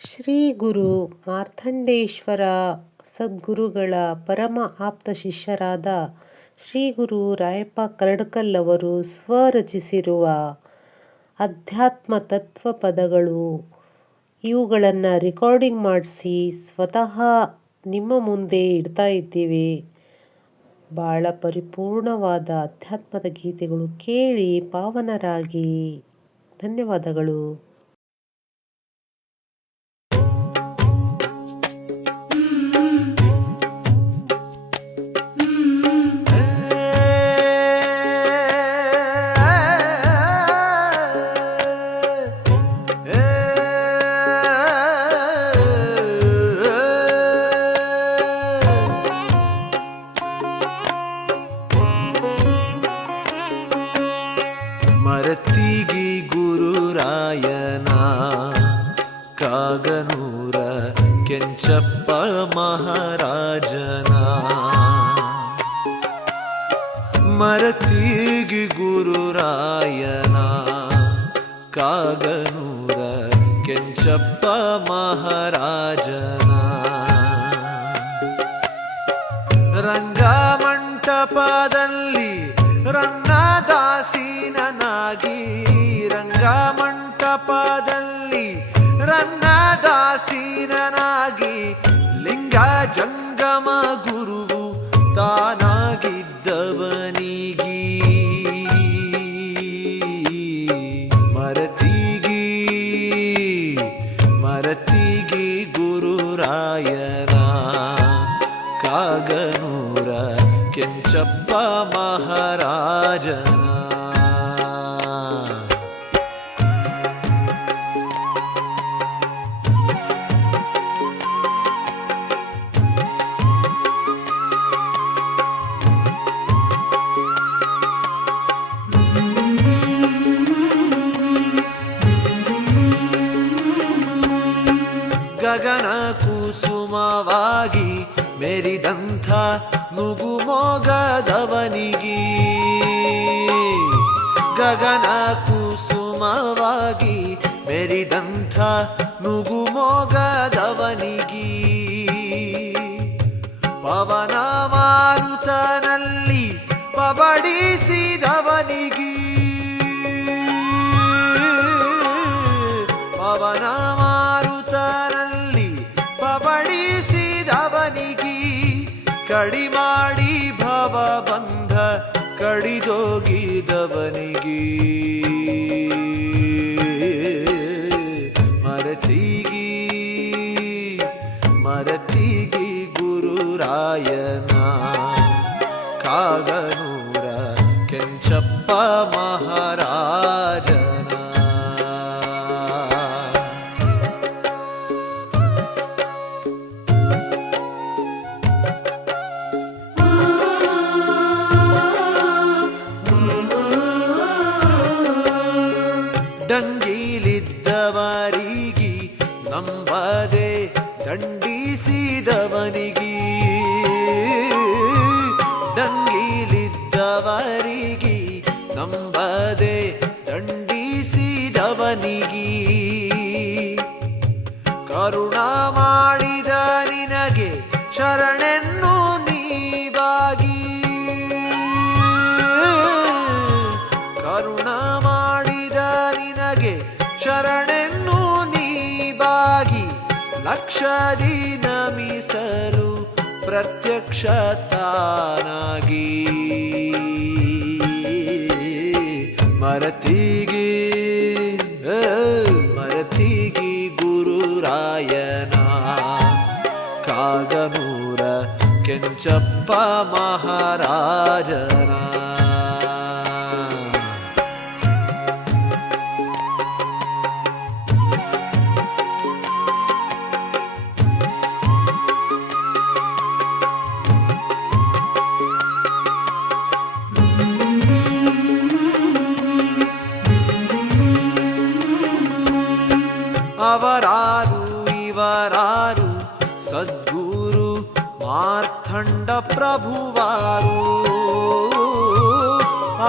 ಶ್ರೀ ಗುರು ಮಾರ್ಥಂಡೇಶ್ವರ ಸದ್ಗುರುಗಳ ಪರಮ ಆಪ್ತ ಶಿಷ್ಯರಾದ ಶ್ರೀ ಗುರು ರಾಯಪ್ಪ ಕರಡ್ಕಲ್ ಅವರು ಸ್ವರಚಿಸಿರುವ ಅಧ್ಯಾತ್ಮ ತತ್ವ ಪದಗಳು. ಇವುಗಳನ್ನು ರೆಕಾರ್ಡಿಂಗ್ ಮಾಡಿಸಿ ಸ್ವತಃ ನಿಮ್ಮ ಮುಂದೆ ಇಡ್ತಾ ಇದ್ದೀವಿ. ಭಾಳ ಪರಿಪೂರ್ಣವಾದ ಅಧ್ಯಾತ್ಮದ ಗೀತೆಗಳು ಕೇಳಿ ಪಾವನರಾಗಿ. ಧನ್ಯವಾದಗಳು. ಮರತಿಗಿ ಗುರುರಾಯನ ಕಾಗನೂರ ಕೆಂಚಪ್ಪ ಮಹಾರಾಜನ. ಮರತಿಗಿ ಗುರುರಾಯನ ಕಾಗನೂರ ಕೆಂಚಪ್ಪ ಮಹಾರಾಜನ. ರಂಗಮಂಟಪದಲ್ಲಿ ರನ್ನದಾಸೀನನಾಗಿ ರಂಗಮಂಟಪದಲ್ಲಿ ರನ್ನದಾಸೀನನಾಗಿ ಲಿಂಗ ಜಂಗಮ ಗುರುವು ತಾನಾಗಿದ್ದವನಿಗಿ. ಮರತಿಗಿ ಮರತಿಗಿ ಗುರುರಾಯನ ಕಾಗನೂರ ಕೆಂಚಪ್ಪ ಮಹಾರಾಜನ. ಗಗನ ಕುಸುಮವಾಗಿ ಮೆರಿದಂಥ ನುಗುಮೋಗದವನಿಗಿ ಗಗನ ಕುಸುಮವಾಗಿ ಮೆರಿದಂಥ ನುಗುಮೋಗದವನಿಗಿ ಪವನ ಮಾರುತನಲ್ಲಿ మరతిగి మరతిగి గురురాయన. కాగనూర కెంచప్ప మహారాజ. ದಂಗೀಲಿದ್ದವರಿಗೆ ನಂಬದೆ ದಂಡಿಸಿದವನಿಗಿ ಲಕ್ಷದಿ ನಮಿಸಲು ಪ್ರತ್ಯಕ್ಷ ತಾನಾಗಿ ಮರತಿಗಿ ಏ, ಮರತಿಗಿ ಗುರುರಾಯನ ಕಾಗನೂರ ಕೆಂಚಪ್ಪ ಮಹಾರಾಜನ ಮಾರ್ಥಂಡ ಪ್ರಭುವಾರು.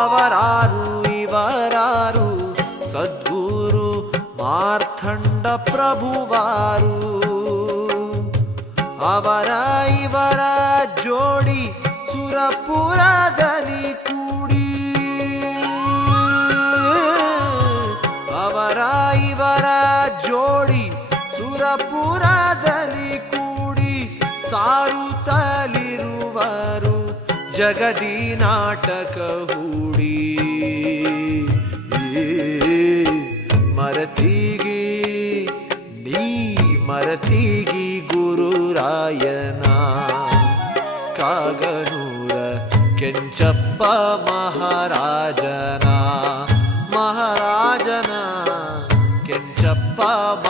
ಅವರಾರು, ಇವರಾರು, ಸದ್ಗುರು ಮಾರ್ಥಂಡ ಪ್ರಭುವಾರು. ಅವರ ಇವರ ಜೋಡಿ ಸುರಪುರದಲ್ಲಿ ಕೂಡಿ. ಅವರ ಇವರ ಜೋಡಿ ಸುರಪುರದಲ್ಲಿ ಕೂಡಿ ಸಾರುತ್ತಲಿರುವರು ಜಗದಿ ನಾಟಕ ಹೂಡಿ ಮರತಿಗಿ ನೀ ಮರತಿಗಿ ಗುರುರಾಯನ ಕಾಗನೂರ ಕೆಂಚಪ್ಪ ಮಹಾರಾಜನ ಮಹಾರಾಜನ ಕೆಂಚಪ್ಪ ಮಹಾರಾಜನ